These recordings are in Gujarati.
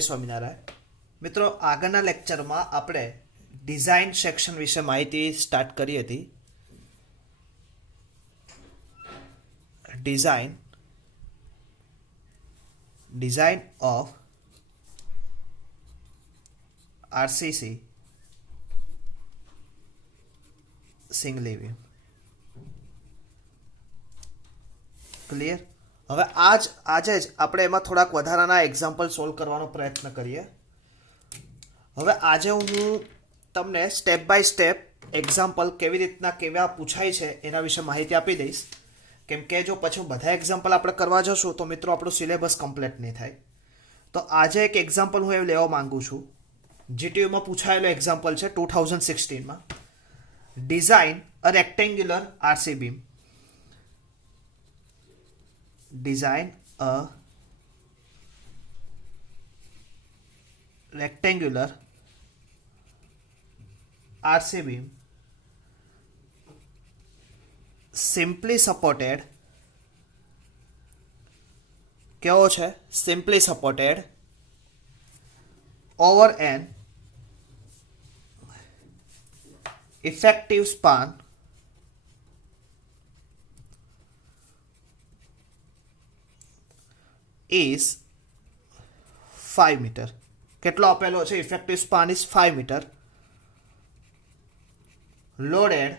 जय स्वामीनारायण। मित्रों, आगळना लेक्चरमां आपणे डिजाइन सेक्शन विषे माहिती स्टार्ट करी हती। Design of RCC single beam. Clear. હવે આજે જ આપણે એમાં થોડાક વધારાના એક્ઝામ્પલ સોલ્વ કરવાનો પ્રયત્ન કરીએ। હવે આજે હું તમને સ્ટેપ બાય સ્ટેપ એક્ઝામ્પલ કેવી રીતના કેવા પૂછાય છે એના વિશે માહિતી આપી દઈશ, કેમ કે જો પછી બધા એક્ઝામ્પલ આપણે કરવા જશું તો મિત્રો આપણું સિલેબસ કમ્પ્લીટ નહીં થાય। તો આજે એક એક્ઝામ્પલ હું એવું લેવા માંગુ છું, જીટીયુમાં પૂછાયેલો એક્ઝામ્પલ છે 2016માં। Design a rectangular RC beam. Design a rectangular RC beam simply supported, કેવો છે? Simply supported over an effective span is 5 metre. કેટલો આપેલો છે? Effective span is 5 metre. Loaded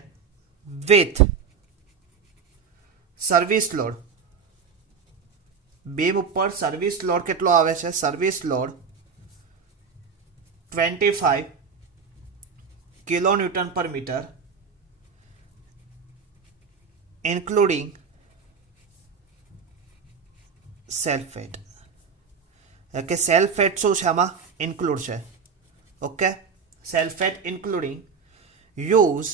with service load. Beam ઉપર સર્વિસ લોડ કેટલો આવે છે? Service load 25 kilo newton per metre, including self weight. કે સેલ્ફ વેટ શું છે? આમાં ઇન્ક્લુડ છે। Okay, self weight including use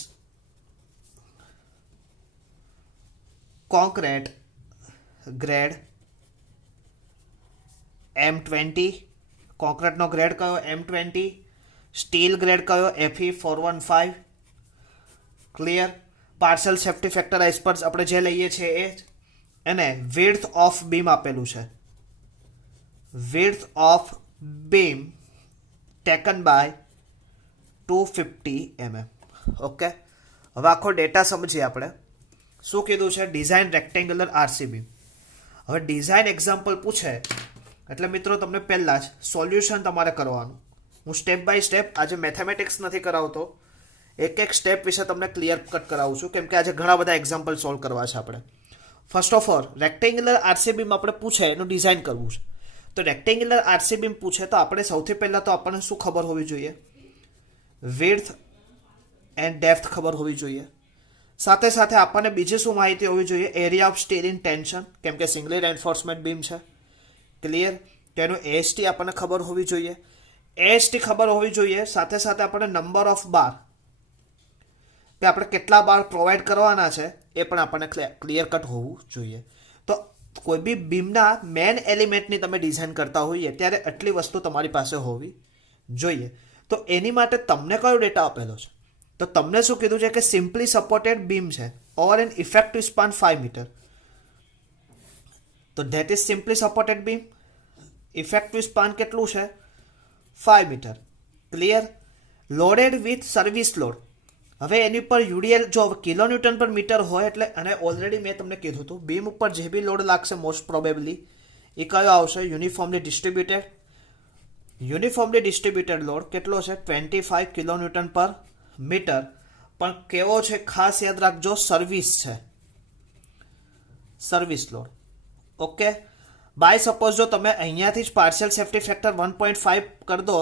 concrete grade M20। કોન્ક્રીટનો ગ્રેડ કયો? M20। સ્ટીલ ગ્રેડ કયો? Fe415। Clear. Partial safety factor as per આપણે જે લઈએ છીએ એ જ। અને વિડ્થ ઓફ બીમ આપેલું છે, width of beam taken by 250 mm। Okay, હવે આખો ડેટા સમજીએ આપણે। શું કીધું છે? Design rectangular RC beam. હવે ડિઝાઇન એક્ઝામ્પલ પૂછે એટલે મિત્રો તમને પહેલાં જ સોલ્યુશન તમારે કરવાનું। હું સ્ટેપ બાય સ્ટેપ આજે મેથેમેટિક્સ નથી કરાવતો, એક એક સ્ટેપ વિશે તમને ક્લિયર કટ કરાવું છું, કેમ કે આજે ઘણા બધા એક્ઝામ્પલ સોલ્વ કરવા છે આપણે। First of all, rectangular RC beam આપણે પૂછે એનું ડિઝાઇન કરવું છે। તો રેક્ટેન્ગ્યુલર આરસી બીમ પૂછે તો આપણે સૌથી પહેલાં તો આપણને શું ખબર હોવી જોઈએ? વિડ્થ એન્ડ ડેપ્થ ખબર હોવી જોઈએ। સાથે સાથે આપણને બીજી શું માહિતી હોવી જોઈએ? Area of still in tension, કેમ કે સિંગલી રેન્ફોર્સમેન્ટ બીમ છે। ક્લિયર। તેનું એએસટી આપણને ખબર હોવી જોઈએ। એએસટી ખબર હોવી જોઈએ, સાથે સાથે આપણને નંબર ઓફ બાર, કે આપણે કેટલા બાર પ્રોવાઈડ કરવાના છે એ પણ આપણને ક્લિયર કટ હોવું જોઈએ। તો કોઈ બી બીમના મેન એલિમેન્ટની તમે ડિઝાઇન કરતા હોઈએ ત્યારે આટલી વસ્તુ તમારી પાસે હોવી જોઈએ। તો એની માટે તમને કયો ડેટા આપેલો છે? તો તમને શું કીધું છે? કે સિમ્પલી સપોર્ટેડ બીમ છે over an effective span 5 metre. તો that is simply supported beam. Effective span કેટલું છે? 5 metre. Clear. Loaded with service load. હવે એની ઉપર યુડીએલ જો કિલો ન્યૂટન પર મીટર હોય એટલે, અને ઓલરેડી મેં તમને કીધું હતું બીમ ઉપર જે બી લોડ લાગશે મોસ્ટ પ્રોબેબલી એ કયો આવશે? Uniformly distributed. Uniformly distributed load કેટલો છે? 25 કિલો ન્યૂટન પર મીટર। પણ કેવો છે? ખાસ યાદ રાખજો, સર્વિસ છે, service load. Okay, by suppose જો તમે અહીંયાથી જ પાર્શિયલ સેફ્ટી ફેક્ટર 1.5 કરી દો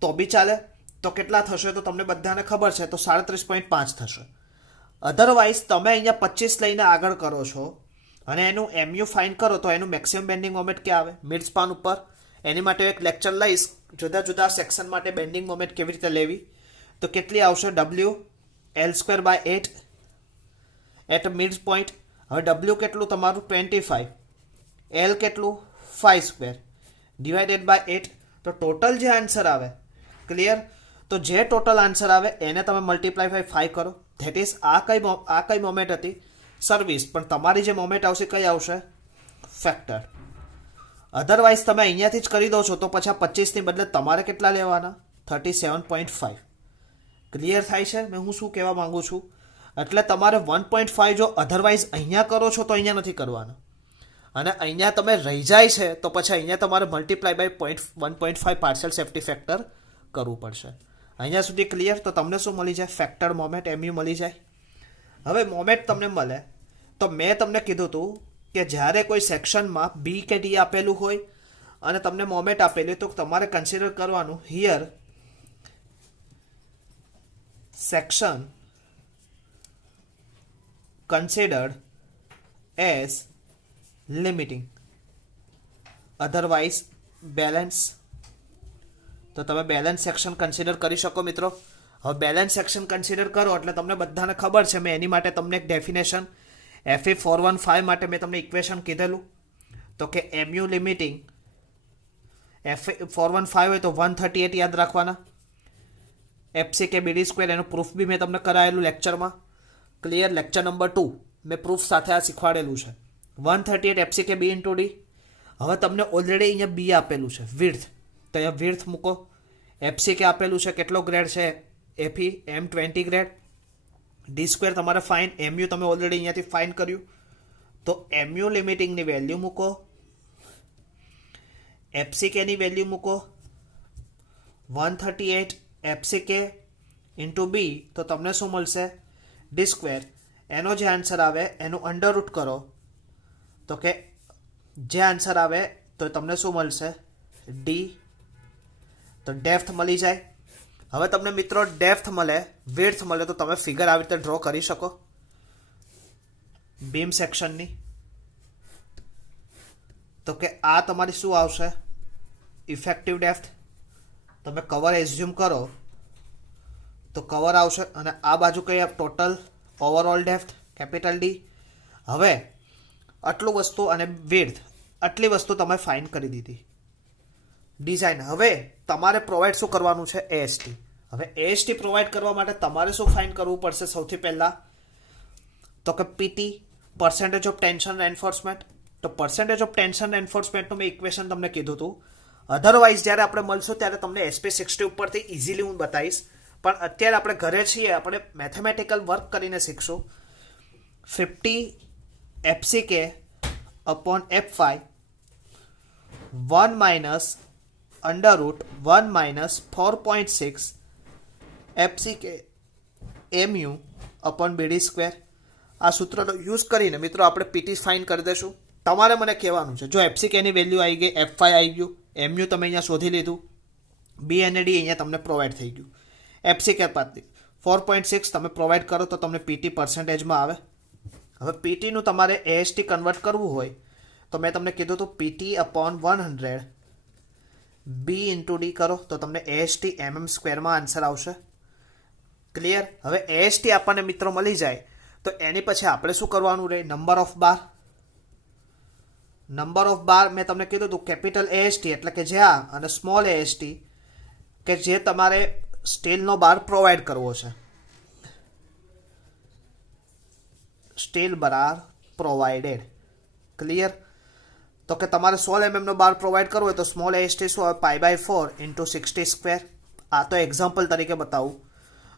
તો બી ચાલે। તો કેટલા થશે? તો તમને બધાને ખબર છે, તો 37.5 થશે। અધરવાઇઝ તમે અહીંયા 25 લઈને આગળ કરો છો અને એનું એમયુ ફાઇન્ડ કરો તો એનું મેક્સિમમ બેન્ડિંગ મોમેન્ટ ક્યાં આવે? મિડ સ્પાન ઉપર। એની માટે એક લેક્ચર લઈશ, જુદા જુદા સેક્શન માટે બેન્ડિંગ મોમેન્ટ કેવી રીતે લેવી। તો કેટલી આવશે? W L²/8 at mid point. હવે W કેટલું તમારું? 25। L કેટલું? 5² ડિવાઇડેડ બાય 8। તો ટોટલ જે આન્સર આવે, ક્લિયર, તો જે ટોટલ આન્સર આવે એને તમે મલ્ટીપ્લાય બાય 5 કરો। ધેટ ઇઝ આ કઈ મોમેન્ટ હતી? સર્વિસ। પણ તમારી જે મોમેન્ટ આવશે કઈ આવશે? ફેક્ટર। અધરવાઇઝ તમે અહીંયાથી જ કરી દો છો તો પછી આ 25 ની બદલે તમારે કેટલા લેવાના? 37.5. ક્લિયર થાય છે મેં હું શું કહેવા માંગુ છું? એટલે તમારે 1.5 જો અધરવાઇઝ અહીંયા કરો છો તો અહીંયા નથી કરવાના, અને અહીંયા તમે રહી જાય છે તો પછી અહીંયા તમારે multiply by 1.5 partial safety factor કરવું પડશે. અહીંયા સુધી ક્લિયર? તો તમને શું મળી જાય? ફેક્ટર મોમેન્ટ એમયુ મળી જાય. હવે મોમેન્ટ તમને મળે તો મેં તમને કીધું હતું કે જ્યારે કોઈ સેક્શનમાં બી કે ડી આપેલું હોય અને તમને મોમેન્ટ આપેલી તો તમારે કન્સિડર કરવાનું here section considered as limiting, otherwise balance. તો તમે બેલેન્સ સેક્શન કન્સિડર કરી શકો મિત્રો. હવે બેલેન્સ સેક્શન કન્સિડર કરો એટલે તમને બધાને ખબર છે, મેં એની માટે તમને એક ડેફિનેશન FE415 માટે મેં તમને ઇક્વેશન કીધેલું તો કે MU લિમિટિંગ FE415 હોય તો 138 યાદ રાખવાના. FCK BD સ્ક્વેર એનું પ્રૂફ બી મેં તમને કરાયેલું લેક્ચરમાં. ક્લિયર? લેક્ચર નંબર 2 મેં પ્રૂફ સાથે આ શીખવાડેલું છે. 138 FCK B ઇન્ટુ ડી. હવે તમને ઓલરેડી અહીંયા બી આપેલું છે વિડ્થ, તો અહીંયા વિડ્થ મૂકો. FCK આપેલું છે કેટલો ગ્રેડ છે? FE M20 grade. D square તમારે ફાઇન, MU તમે ઓલરેડી અહીંયાથી ફાઇન કર્યું તો MU લિમિટિંગની વેલ્યુ મૂકો, FCK ની વેલ્યુ મૂકો 138 FCK ઇન્ટુ બી, તો તમને શું મળશે? D square. એનો જે આન્સર આવે એનું અંડર રૂટ કરો તો કે જે આન્સર આવે તો તમને શું મળશે? ડી. તો ડેપ્થ મળી જાય. હવે તમને મિત્રો ડેપ્થ મળે, વિડ્થ મળે તો તમે ફિગર આવી રીતે ડ્રો કરી શકો બીમ સેક્શનની. તો કે આ તમારી શું આવશે? Effective depth. તમે કવર એઝ્યુમ કરો તો કવર આવશે, અને આ બાજુ કઈ total overall depth capital D. હવે આટલું વસ્તુ અને વિડ્થ આટલી વસ્તુ તમે ફાઇન કરી દીધી. ડિઝાઇન. હવે તમારે પ્રોવાઈડ શું કરવાનું છે? એએસટી. હવે એએસટી પ્રોવાઈડ કરવા માટે તમારે શું ફાઇન કરવું પડશે સૌથી પહેલાં? તો કે PT, percentage of tension enforcement. તો પર્સન્ટેજ ઓફ ટેન્શન એન્ફોર્સમેન્ટનું મેં ઇક્વેશન તમને કીધું હતું. અધરવાઇઝ જ્યારે આપણે મળશું ત્યારે તમને SP60 ઉપરથી ઇઝીલી હું બતાવીશ, પણ અત્યારે આપણે ઘરે છીએ, આપણે મેથેમેટિકલ વર્ક કરીને શીખશું. 50 FCK upon F5 1 minus under root 1 minus 4.6 FCK MU upon BD square. આ સૂત્રનો યુઝ કરીને મિત્રો આપણે પીટી ફાઇન કરી દઈશું. તમારે મને કહેવાનું છે જો FCK ની વેલ્યુ આવી ગઈ, F5 આવી ગયું, MU તમે અહીંયા શોધી લીધું, B અને D અહીંયા તમને પ્રોવાઈડ થઈ ગયું. FCK પાસથી 4.6 તમે પ્રોવાઈડ કરો તો તમને પીટી પર્સન્ટેજમાં આવે. હવે પીટીનું તમારે એએસટી કન્વર્ટ કરવું હોય તો મેં તમને કીધું હતું પીટી અપોન 100 બી ઇન્ટુ ડી કરો તો તમને એએસટી MM સ્ક્વેરમાં આન્સર આવશે. ક્લિયર? હવે એએસટી આપણને મિત્રો મળી જાય તો એની પછી આપણે શું કરવાનું રહે? Number of bar. Number of bar મેં તમને કીધું હતું કેપિટલ એએસટી એટલે કે જે આ, અને સ્મોલ એએસટી કે જે તમારે સ્ટીલનો બાર પ્રોવાઈડ કરવો છે. સ્ટીલ બાર પ્રોવાઇડેડ. ક્લિયર? તો કે તમારે 16 mm નો બાર પ્રોવાઈડ કરવો હોય તો સ્મોલ એએસટી શું આવે? π/4 ઇન્ટુ 60 સ્ક્વેર. આ તો એક્ઝામ્પલ તરીકે બતાવું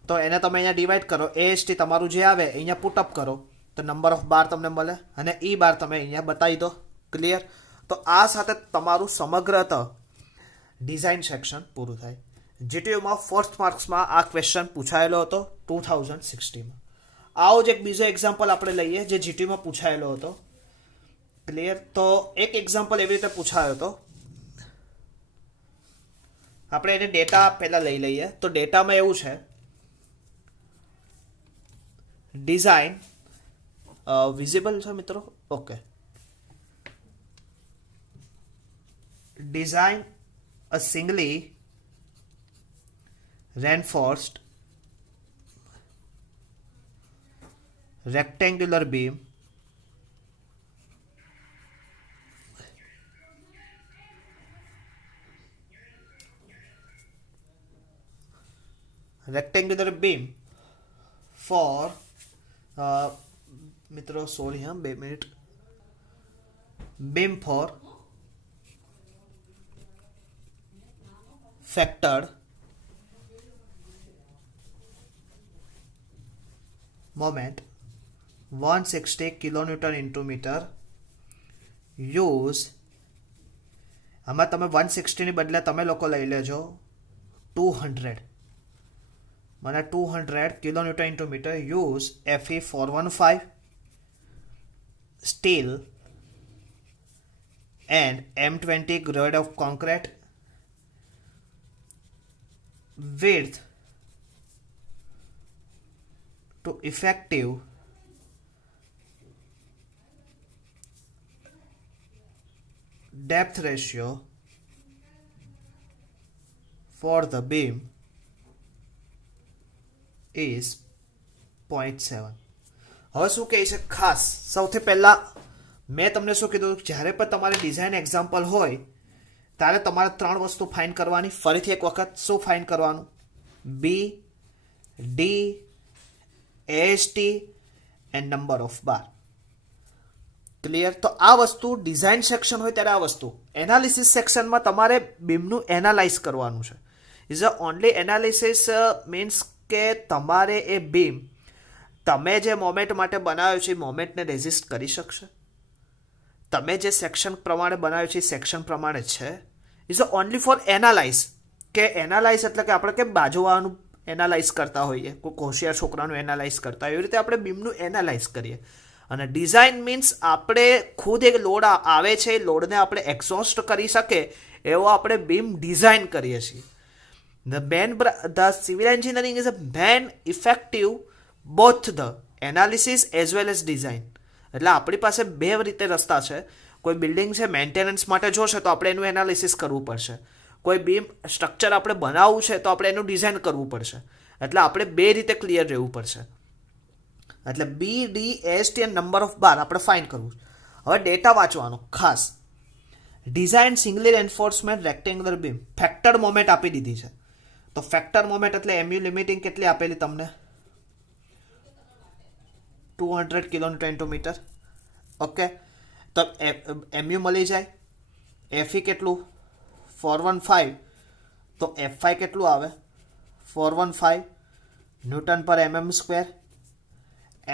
તો એને તમે અહીંયા ડિવાઈડ કરો, એએસટી તમારું જે આવે અહીંયા પુટઅપ કરો તો નંબર ઓફ બાર તમને મળે, અને ઈ બાર તમે અહીંયા બતાવી દો. ક્લિયર? તો આ સાથે તમારું સમગ્રત ડિઝાઇન સેક્શન પૂરું થાય. જીટીયુમાં ફર્સ્ટ માર્ક્સમાં આ ક્વેશ્ચન પૂછાયેલો હતો 2016માં. આવો જ એક બીજો એક્ઝામ્પલ આપણે લઈએ જે જીટીયુમાં પૂછાયેલો હતો. ક્લિયર? તો એક એક્ઝામ્પલ એવી રીતે પૂછાયો હતો. આપણે એને ડેટા પહેલા લઈ લઈએ. તો ડેટામાં એવું છે ડિઝાઇન વિઝિબલ છે મિત્રો? Okay. Design a singly reinforced rectangular beam for મિત્રો સોરી હા 2 minute. beam for factored moment 160 kilonewton into meter use આમાં તમે 160 ની બદલે તમે લોકો લઈ લેજો 200 મને 200 kilonewton into meter use Fe 415 steel and M20 grade of concrete width to effective depth ratio for the beam is 0.7. હવે શું કહે છે ખાસ સૌથી પહેલા મેં તમને શું કીધું જ્યારે પણ તમારે ડિઝાઇન એક્ઝામ્પલ હોય ત્યારે તમારે ત્રણ વસ્તુ ફાઇન કરવાની ફરીથી એક વખત શું ફાઇન કરવાનું B D AST and number of bar clear તો આ વસ્તુ ડિઝાઇન સેક્શન હોય ત્યારે આ વસ્તુ એનાલિસિસ સેક્શનમાં તમારે બીમનું એનાલાઇઝ કરવાનું છે is a only analysis means કે તમારે એ બીમ તમે જે મોમેન્ટ માટે બનાવ્યો છે એ મોમેન્ટને રેઝિસ્ટ કરી શકશે તમે જે સેક્શન પ્રમાણે બનાવ્યું છે એ સેક્શન પ્રમાણે છે is a only for analyse કે એનાલાઇઝ એટલે કે આપણે કેમ બાજુવાળાનું એનાલાઇઝ કરતા હોઈએ કોઈ હોશિયાર છોકરાનું એનાલાઇઝ કરતા હોય એવી રીતે આપણે બીમનું એનાલાઇઝ કરીએ અને ડિઝાઇન મીન્સ આપણે ખુદ એક લોડ આવે છે એ લોડને આપણે એક્ઝોસ્ટ કરી શકે એવો આપણે બીમ ડિઝાઇન કરીએ છીએ the civil engineering is a main effective both the analysis as well as design એટલે આપણી પાસે બે રીતે રસ્તા છે કોઈ બિલ્ડિંગ છે મેન્ટેનન્સ માટે જોશે તો આપણે એનું એનાલિસિસ કરવું પડશે કોઈ બીમ સ્ટ્રક્ચર આપણે બનાવવું છે તો આપણે એનું ડિઝાઇન કરવું પડશે એટલે આપણે બે રીતે ક્લિયર રહેવું પડશે એટલે B D S T and number of bar આપણે ફાઇન કરવું હવે ડેટા વાંચવાનો ખાસ design singly reinforced rectangular beam factored moment આપી દીધી છે તો ફેક્ટર મોમેન્ટ એટલે એમયુ લિમિટિંગ કેટલી આપેલી તમને 200 કિલોન્યુટન ઇન્ટુ મીટર ઓકે તો એમયુ મળી જાય એફઈ કેટલું 415 તો એફઆઈ કેટલું આવે 415 ન્યૂટન પર mm square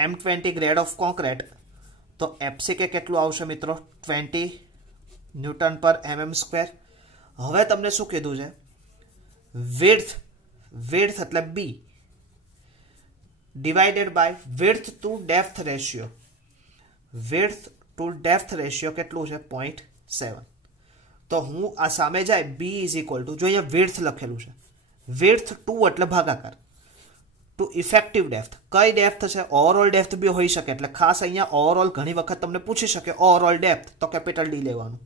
M20 grade of concrete તો એફસીકે કેટલું આવશે મિત્રો 20 ન્યૂટન પર mm સ્ક્વેર હવે તમને શું કીધું છે width એટલે B divided by width to depth ratio કેટલું છે 0.7 તો હું આ સામે જાય બી ઇઝ ઇક્વલ ટુ જો અહીંયા width લખેલું છે width 2 એટલે ભાગાકાર ટુ ઇફેક્ટિવ ડેપ્થ કઈ ડેપ્થ છે ઓવરઓલ ડેપ્થ બી હોઈ શકે એટલે ખાસ અહીંયા ઓવરઓલ ઘણી વખત તમને પૂછી શકે ઓવરઓલ ડેપ્થ તો કેપિટલ ડી લેવાનું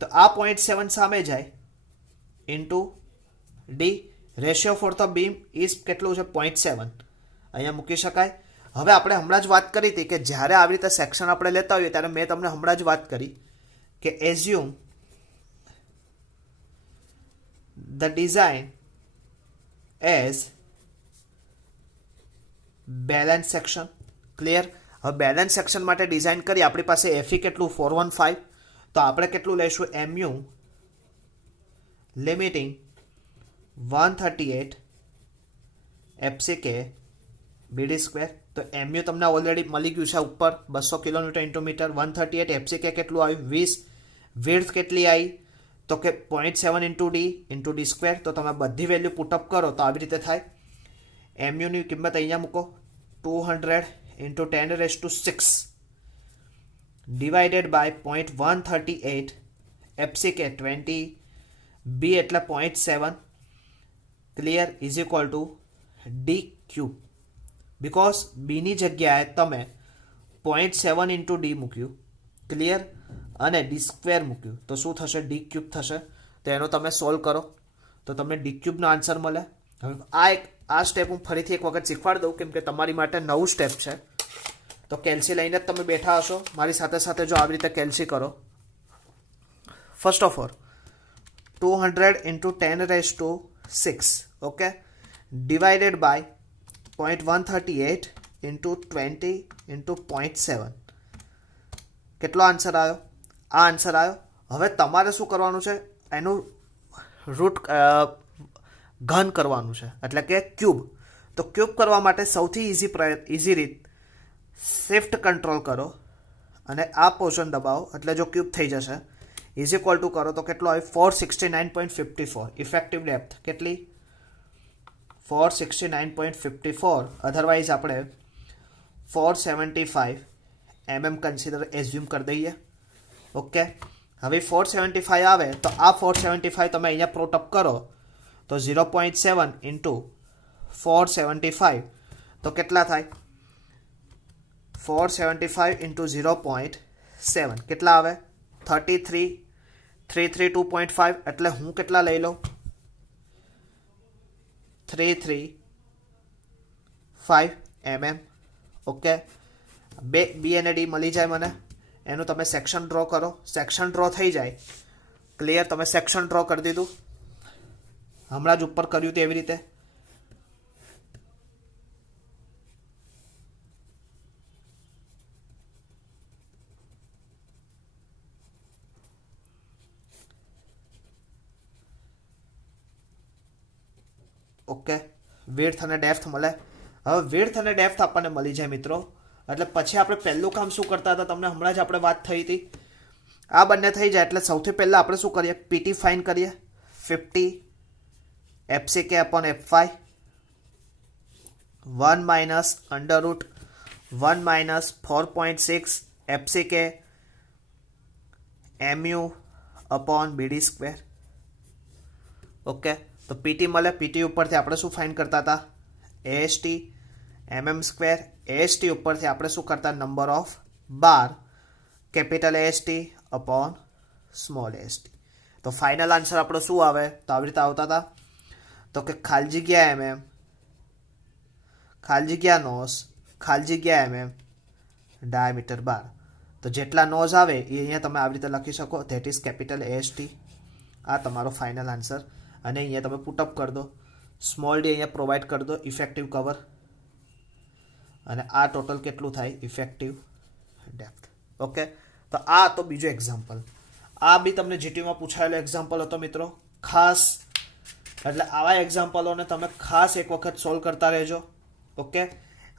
તો આ 0.7 સામે જાય into D ratio for the beam is કેટલું છે 0.7 અહીંયા મૂકી શકાય હવે આપણે હમણાં જ વાત કરી હતી કે જ્યારે આવી રીતે સેક્શન આપણે લેતા હોઈએ ત્યારે મેં તમને હમણાં જ વાત કરી કે assume the design as balance section clear હવે બેલેન્સ સેક્શન માટે ડિઝાઇન કરી આપણી પાસે એફઈ કેટલું 415 તો આપણે કેટલું લઈશું એમયુ લિમિટિંગ 138 એફસીકે બીડી સ્ક્વેર તો એમયુ તમને ઓલરેડી મળી ગયું છે ઉપર 200 કિલોન્યુટન ઇન્ટુ મીટર 138 એફસીકે કેટલું આવ્યું 20 વિડ્થ કેટલી આવી તો કે 0.7 ઇન્ટુ ડી સ્ક્વેર તો તમે બધી વેલ્યુ પુટઅપ કરો તો આવી રીતે થાય એમયુની કિંમત અહીંયા મૂકો 200 into 10⁶ divided by 0.138 FCK 20 B એટલે 0.7 clear is equal to D cube because બીની જગ્યાએ તમે 0.7 ઇન્ટુ ડી મૂક્યું ક્લિયર અને ડી સ્ક્વેર મૂક્યું તો શું થશે ડી ક્યુબ થશે તો એનો તમે સોલ્વ કરો તો તમને ડી ક્યુબનો આન્સર મળે હવે આ સ્ટેપ હું ફરીથી એક વખત શીખવાડી દઉં કેમ કે તમારી માટે નવું સ્ટેપ છે તો કેલ્સી લઈને જ તમે બેઠા હશો મારી સાથે સાથે જો આવી રીતે કેલ્સી કરો first of all 200 into 10⁶ okay divided by 0.138 into 20 into 0.7 કેટલો આન્સર આવ્યો આ આન્સર આવ્યો હવે તમારે શું કરવાનું છે એનું રૂટ ઘન કરવાનું છે, એટલે કે ક્યુબ. તો ક્યુબ કરવા માટે સૌથી ઇઝી રીત, શિફ્ટ કંટ્રોલ કરો અને આ પોર્શન દબાવો એટલે જો ક્યુબ થઈ જશે. ઇઝ ઇક્વલ ટુ કરો તો કેટલો આવે? 469.54. ઇફેક્ટિવ ડેપ્થ કેટલી? 469.54. અધરવાઇઝ આપણે 475 mm કન્સિડર એઝ્યુમ કરી દઈએ. ઓકે, હવે 475 આવે તો આ 475 તમે અહીંયા પ્રોટઅપ કરો તો 0.7 ઇન્ટુ 475 તો કેટલા થાય? 475 ઇન્ટુ 0.7 કેટલા આવે? 332.5. એટલે હું કેટલા લઈ લઉં? 335 mm. ઓકે, બી અને ડી મળી જાય મને. એનું તમે સેક્શન ડ્રો કરો. સેક્શન ડ્રો થઈ જાય. ક્લિયર? તમે સેક્શન ડ્રો કરી દીધું, હમણાં જ ઉપર કર્યું તેવી રીતે. ઓકે, વિડ્થ અને ડેપ્થ મળે. હવે વિડ્થ અને ડેપ્થ આપણને મળી જાય મિત્રો, એટલે પછી આપણે પહેલું કામ શું કરતા હતા તમને હમણાં જ આપણે વાત થઈ હતી. આ બંને થઈ જાય એટલે સૌથી પહેલાં આપણે શું કરીએ? પીટી ફાઇન કરીએ. 50 FCK upon F5 1 minus under root 1 minus 4.6 FCK mu upon BD square. Okay, તો પીટી મળે. પીટી ઉપરથી આપણે શું ફાઇન કરતા હતા? AST mm square. AST ઉપરથી આપણે શું કરતા? Number of bar capital AST upon small AST. તો ફાઇનલ આન્સર આપણો શું આવે? તો આવી રીતે આવતા હતા. તો કે ખાલી જગ્યા mm, ખાલી જગ્યા નોઝ, ખાલી જગ્યા mm, ડાયામીટર બાર. તો જેટલા નોઝ આવે એ અહીંયા તમે આવી રીતે લખી શકો. That is capital AST. આ તમારો ફાઇનલ આન્સર. અને અહીંયા તમે પુટઅપ કરી દો. સ્મોલ ડી અહીંયા પ્રોવાઈડ કરી દો, ઇફેક્ટિવ કવર. અને આ ટોટલ કેટલું થાય? Effective depth. ઓકે, તો આ તો બીજો એક્ઝામ્પલ. આ બી તમને જીટીયુમાં પૂછાયેલો એક્ઝામ્પલ હતો મિત્રો. ખાસ એટલે આવા એક્ઝામ્પલોને તમે ખાસ એક વખત સોલ્વ કરતા રહેજો. ઓકે,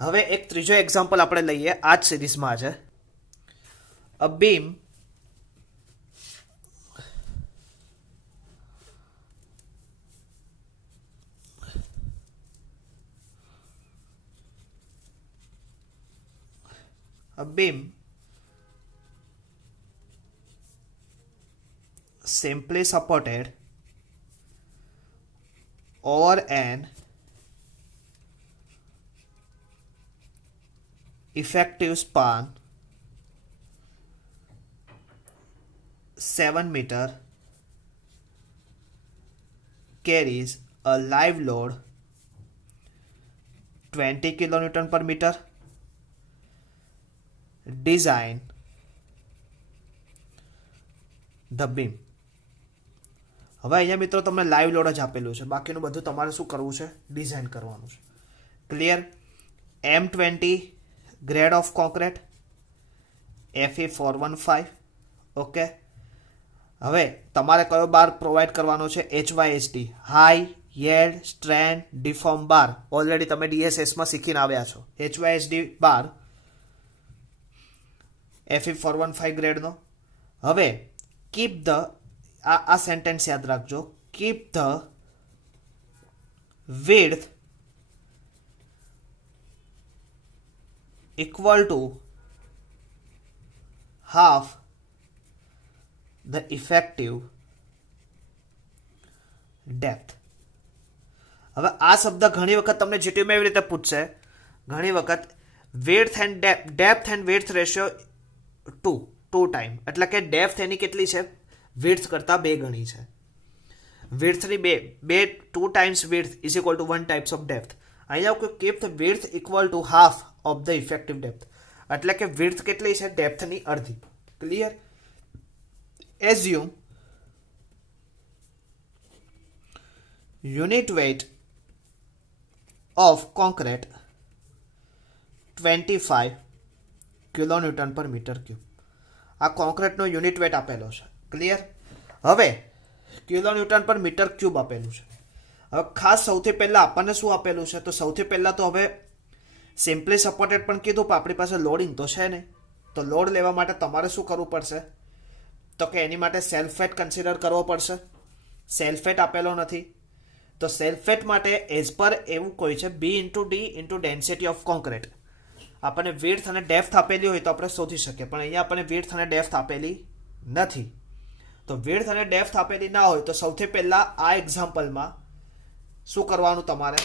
હવે એક ત્રીજો એક્ઝામ્પલ આપણે લઈએ. આ જ સિરીઝમાં છે. અ beam simply supported over an effective span 7 meter carries a live load 20 kilonewton per meter. Design the beam. હવે અહીંયા મિત્રો તમને લાઈવ લોડ જ આપેલું છે, બાકીનું બધું તમારે શું કરવું છે? ડિઝાઇન કરવાનું છે. Clear? M20 grade of concrete FE415. Okay, હવે તમારે કયો બાર પ્રોવાઈડ કરવાનો છે? HYSD, high yield strength deform bar. Already તમે DSSમાં શીખીને આવ્યા છો. HYSD બાર FE415 ગ્રેડનો. હવે કીપ ધ, આ સેન્ટેન્સ યાદ રાખજો, keep the width equal to half the effective depth. હવે આ શબ્દ ઘણી વખત તમને જીટીયુમાં એવી રીતે પૂછશે. ઘણી વખત width and depth and width ratio 2 time, એટલે કે ડેપ્થ એની કેટલી છે? વિડ્થ કરતાં 2 ગણી છે. વિડ્થની 2 times width is equal to 1 times of depth. અહીંયા keep the width equal to half of the effective depth, એટલે કે વિડ્થ કેટલી છે? ડેપ્થની અડધી. Clear? Assume unit weight of concrete 25 kilonewton per metre cube. આ કોન્ક્રીટનો યુનિટ વેટ આપેલો છે. ક્લિયર? હવે kilo newton per metre cube આપેલું છે. હવે ખાસ સૌથી પહેલાં આપણને શું આપેલું છે? તો સૌથી પહેલાં તો હવે સિમ્પલી સપોર્ટેડ પણ કીધું, પણ આપણી પાસે લોડિંગ તો છે નહીં. તો લોડ લેવા માટે તમારે શું કરવું પડશે? તો કે એની માટે સેલ્ફ વેટ કન્સિડર કરવો પડશે. સેલ્ફ વેટ આપેલો નથી, તો સેલ્ફ વેટ માટે એઝ પર એવું કોઈ છે B into D into density of concrete. આપણને વિડ્થ અને ડેપ્થ આપેલી હોય તો આપણે શોધી શકીએ, પણ અહીંયા આપણને વિડ્થ અને ડેપ્થ આપેલી નથી. તો વિડ્થ અને ડેપ્થ આપેલી ના હોય તો સૌથી પહેલાં આ એક્ઝામ્પલમાં શું કરવાનું તમારે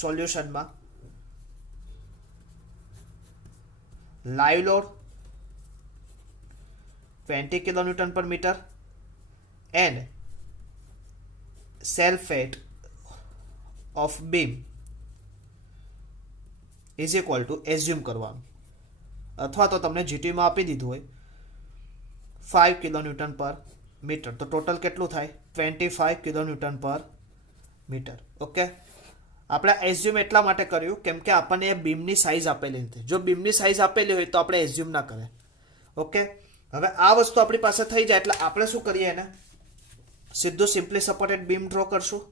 સોલ્યુશનમાં? Live load 20 kilonewton per metre and self weight of beam is equal to assume કરવાનું, અથવા તો તમને જીટીમાં આપી દીધું હોય 5 કિલોન્યુટન પર મીટર, તો ટોટલ કેટલું થાય? 25 કિલોન્યુટન પર મીટર. ઓકે, આપણે એઝ્યુમ એટલા માટે કર્યું કેમ કે આપણને એ બીમની સાઇઝ આપેલી નથી. જો બીમની સાઇઝ આપેલી હોય તો આપણે એઝ્યુમ ના કરે. ઓકે, હવે આ વસ્તુ આપણી પાસે થઈ જાય એટલે આપણે શું કરીએ? એને સીધું સિમ્પલી સપોર્ટેડ બીમ ડ્રો કરશું.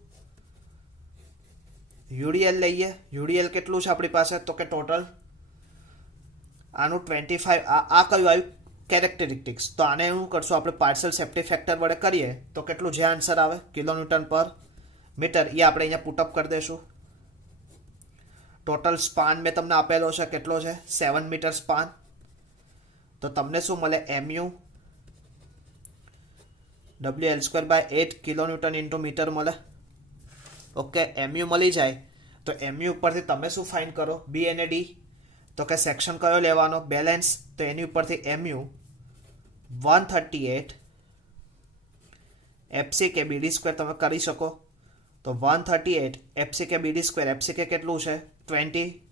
યુડીએલ લઈએ. યુડીએલ કેટલું છે આપણી પાસે? તો કે ટોટલ આનું 25. આ કયું આવ્યું? કેરેક્ટરિસ્ટિક્સ. તો આને એવું કરશું આપણે પાર્શલ સેફ્ટી ફેક્ટર વડે કરીએ તો કેટલું જે આન્સર આવે કિલોન્યુટન પર મીટર એ આપણે અહીંયા પુટઅપ કરી દઈશું. ટોટલ સ્પાન મેં તમને આપેલો છે, કેટલો છે? 7 મીટર સ્પાન. તો તમને શું મળે? MU WL²/8 kilonewton into metre મળે. ઓકે, MU મળી જાય તો MU ઉપરથી તમે શું ફાઇન્ડ કરો? B અને D. તો કે સેક્શન કયો લેવાનો? બેલેન્સ. તો એની ઉપરથી MU 138 FCK BD² તમે કરી શકો. તો 138 FCK BD². FCK કેટલું છે? 20.